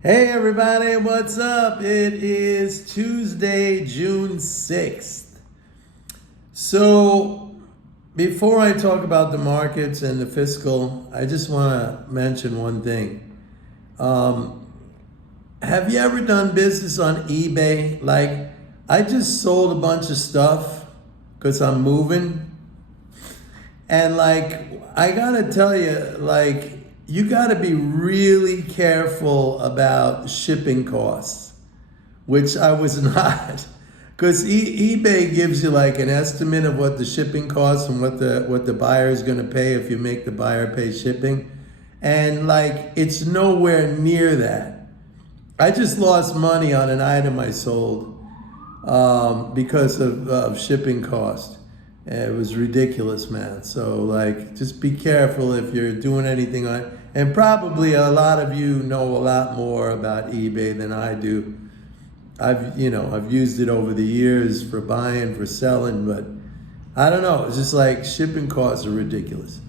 Hey everybody, what's up? It is Tuesday, June 6th. So, before I talk about the markets and the fiscal, I just want to mention one thing. Have you ever done business on eBay? Like, I just sold a bunch of stuff because I'm moving. And I gotta tell you, you gotta be really careful about shipping costs, which I was not. Because eBay gives you an estimate of what the shipping costs and what the buyer is gonna pay if you make the buyer pay shipping. And it's nowhere near that. I just lost money on an item I sold because of shipping cost. It was ridiculous, man. So just be careful if you're doing anything on. And probably a lot of you know a lot more about eBay than I do. I've used it over the years for buying, for selling, but I don't know. It's just shipping costs are ridiculous.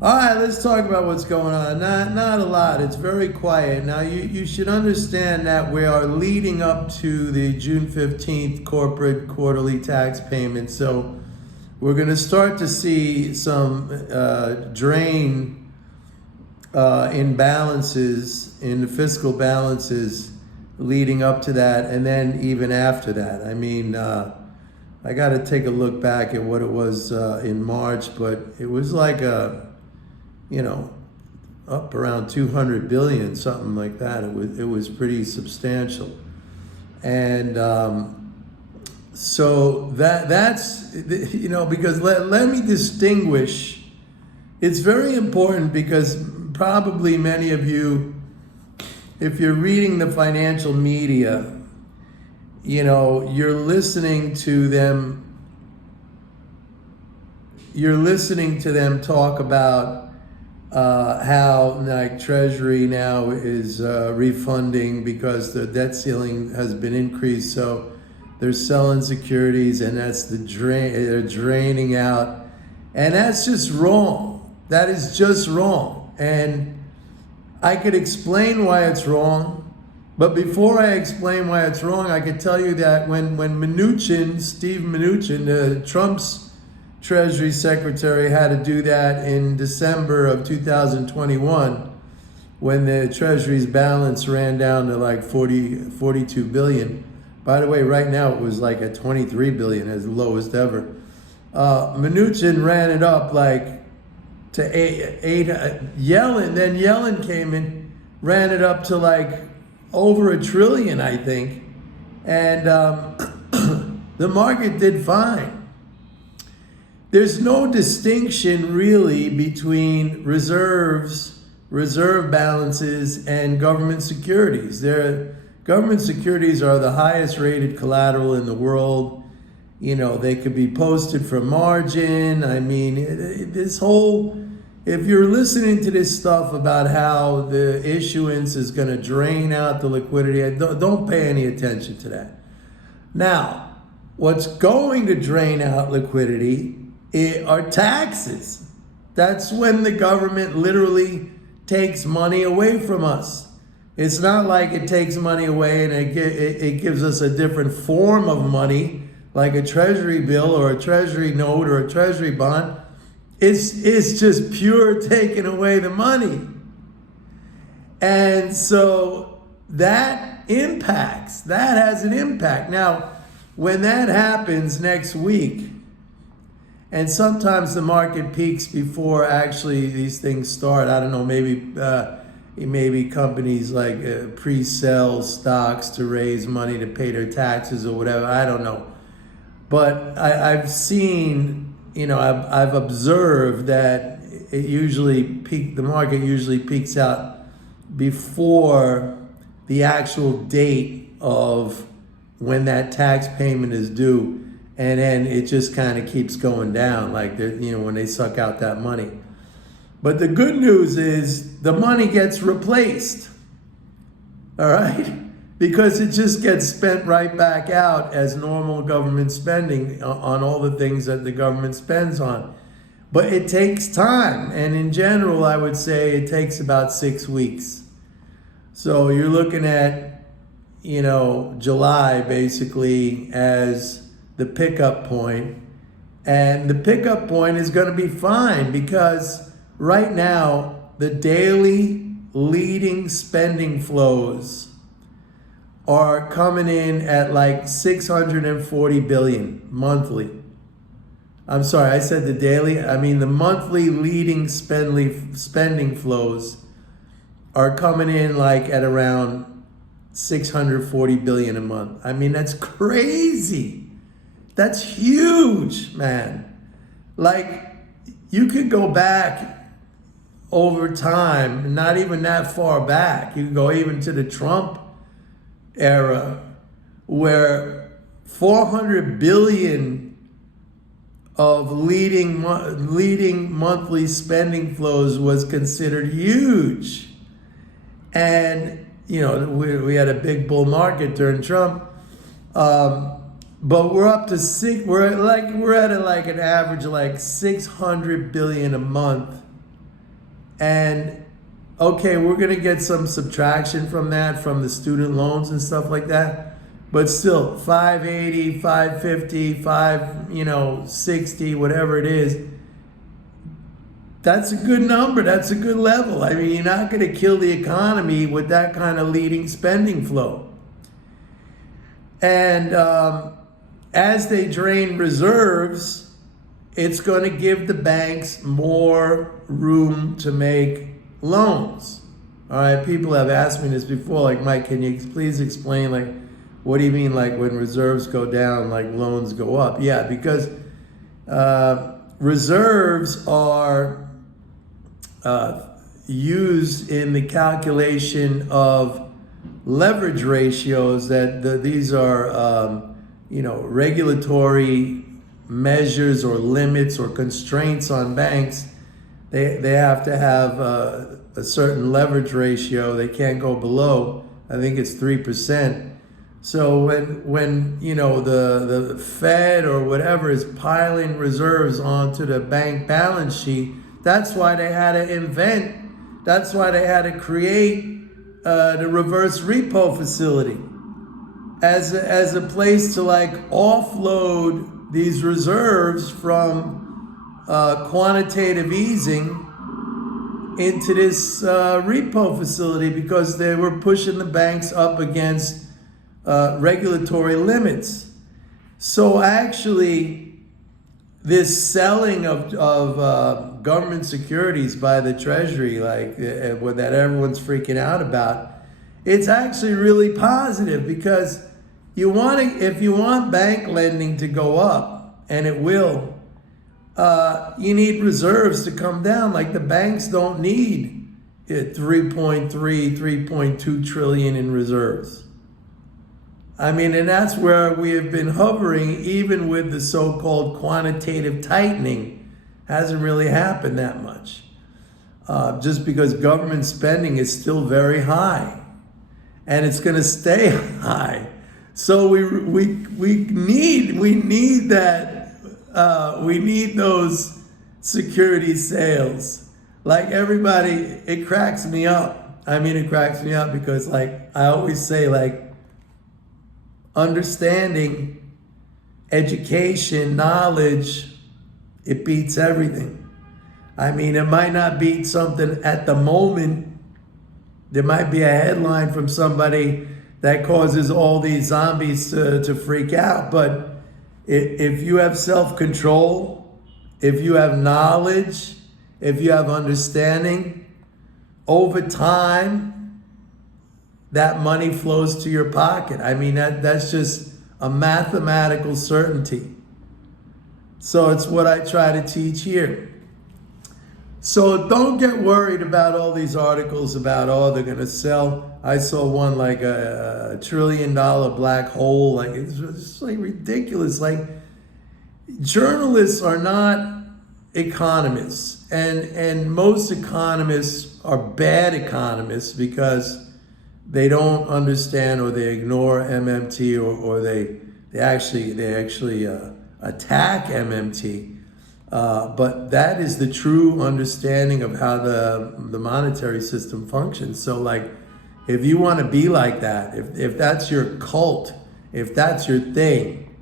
All right, let's talk about what's going on. Not a lot. It's very quiet. Now, you should understand that we are leading up to the June 15th corporate quarterly tax payment. So we're going to start to see some drain in balances, in the fiscal balances leading up to that, and then even after that. I mean, I got to take a look back at what it was in March, but it was up around 200 billion, something like that. It was pretty substantial. And so that's, because let me distinguish. It's very important because probably many of you, if you're reading the financial media, you're listening to them talk about how Treasury now is refunding because the debt ceiling has been increased. So they're selling securities, and that's they're draining out. And that's just wrong. That is just wrong. And I could explain why it's wrong. But before I explain why it's wrong, I could tell you that when Steve Mnuchin, Trump's Treasury Secretary, had to do that in December of 2021, when the Treasury's balance ran down to 42 billion. By the way, right now it was at 23 billion, as the lowest ever. Mnuchin ran it up to eight. Yellen came in, ran it up to over $1 trillion, I think, and the market did fine. There's no distinction really between reserve balances and government securities. Government securities are the highest rated collateral in the world. They could be posted for margin. I mean, if you're listening to this stuff about how the issuance is going to drain out the liquidity, don't pay any attention to that. Now, what's going to drain out liquidity are taxes. That's when the government literally takes money away from us. It's not like it takes money away and it gives us a different form of money, like a treasury bill or a treasury note or a treasury bond. It's just pure taking away the money. And so that has an impact. Now, when that happens next week, and sometimes the market peaks before actually these things start. I don't know, maybe companies pre-sell stocks to raise money to pay their taxes or whatever. I don't know. But I've seen, I've observed that the market usually peaks out before the actual date of when that tax payment is due. And then it just kind of keeps going down, when they suck out that money. But the good news is the money gets replaced, all right? Because it just gets spent right back out as normal government spending on all the things that the government spends on. But it takes time. And in general, I would say it takes about 6 weeks. So you're looking at, July basically as the pickup point. And the pickup point is going to be fine because right now the daily leading spending flows are coming in at like 640 billion monthly. I'm sorry, I said the daily. I mean the monthly leading spending flows are coming in like at around 640 billion a month. I mean, that's crazy. That's huge, man. Like, you could go back over time, not even that far back. You could go even to the Trump era where 400 billion of leading monthly spending flows was considered huge. And, we had a big bull market during Trump. But we're up to we're at like an average of like 600 billion a month. And okay, we're going to get some subtraction from that, from the student loans and stuff like that. But still, 580, 550, 60, whatever it is, that's a good number. That's a good level. I mean, you're not going to kill the economy with that kind of leading spending flow. And as they drain reserves, it's going to give the banks more room to make loans. All right, people have asked me this before, like, Mike, can you please explain, like, what do you mean, like, when reserves go down, like, loans go up? Yeah, because reserves are used in the calculation of leverage ratios these are, regulatory measures or limits or constraints on banks. They have to have a certain leverage ratio. They can't go below, I think it's 3%. So when the Fed or whatever is piling reserves onto the bank balance sheet, that's why they had to create the reverse repo facility as a place to like offload these reserves from quantitative easing into this repo facility, because they were pushing the banks up against regulatory limits. So actually, this selling of government securities by the Treasury, like that everyone's freaking out about, it's actually really positive, because if you want bank lending to go up, and it will, you need reserves to come down. Like, the banks don't need 3.2 trillion in reserves. I mean, and that's where we have been hovering, even with the so-called quantitative tightening. Hasn't really happened that much. Just because government spending is still very high. And it's going to stay high. So we need that. We need those security sales. Like, everybody, it cracks me up. I mean, it cracks me up because, like, I always say, like, understanding, education, knowledge, it beats everything. I mean, it might not beat something at the moment. There might be a headline from somebody that causes all these zombies to freak out. But if you have self-control, if you have knowledge, if you have understanding, over time, that money flows to your pocket. I mean, that's just a mathematical certainty. So it's what I try to teach here. So don't get worried about all these articles about, they're going to sell. I saw one like a $1 trillion black hole. Like, it's just like ridiculous. Like, journalists are not economists. And most economists are bad economists because they don't understand, or they ignore MMT, or they actually attack MMT. But that is the true understanding of how the monetary system functions. So, like, If you want to be like that, if that's your cult, if that's your thing,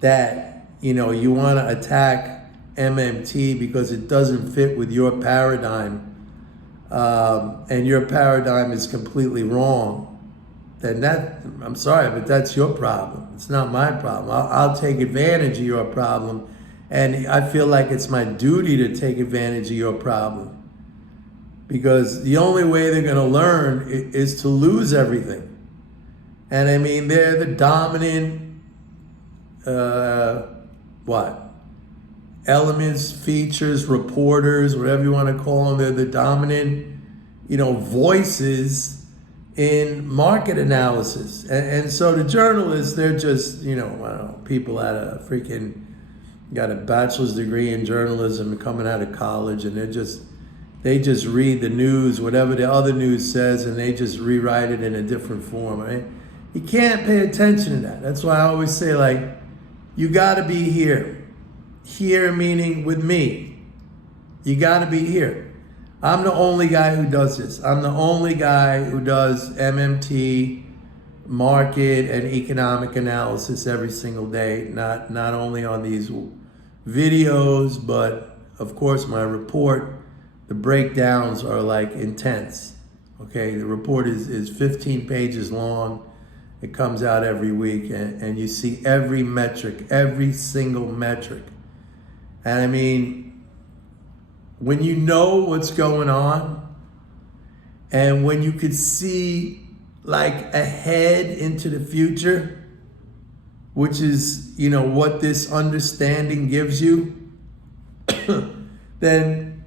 that, you want to attack MMT because it doesn't fit with your paradigm, and your paradigm is completely wrong, then I'm sorry, but that's your problem. It's not my problem. I'll take advantage of your problem, and I feel like it's my duty to take advantage of your problem. Because the only way they're going to learn is to lose everything. And I mean, they're the dominant, elements, features, reporters, whatever you want to call them. They're the dominant, voices in market analysis. And so the journalists, they're just, I don't know, people got a bachelor's degree in journalism and coming out of college, and they just read the news, whatever the other news says, and they just rewrite it in a different form. Right? You can't pay attention to that. That's why I always say, you got to be here. Here meaning with me. You got to be here. I'm the only guy who does this. I'm the only guy who does MMT, market, and economic analysis every single day. Not only on these videos, but of course my report. The breakdowns are intense. Okay, the report is 15 pages long. It comes out every week, and you see every metric, every single metric. And I mean, when you know what's going on, and when you could see ahead into the future, which is, what this understanding gives you, then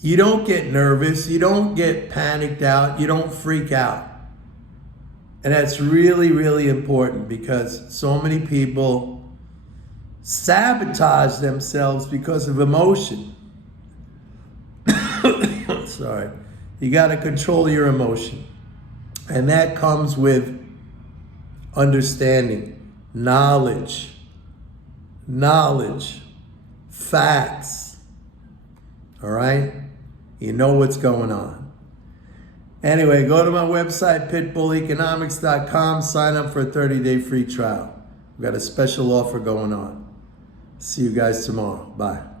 you don't get nervous, you don't get panicked out, you don't freak out. And that's really, really important, because so many people sabotage themselves because of emotion. Sorry. You got to control your emotion. And that comes with understanding, knowledge, facts. All right? You know what's going on. Anyway, go to my website, pitbulleconomics.com. Sign up for a 30-day free trial. We've got a special offer going on. See you guys tomorrow. Bye.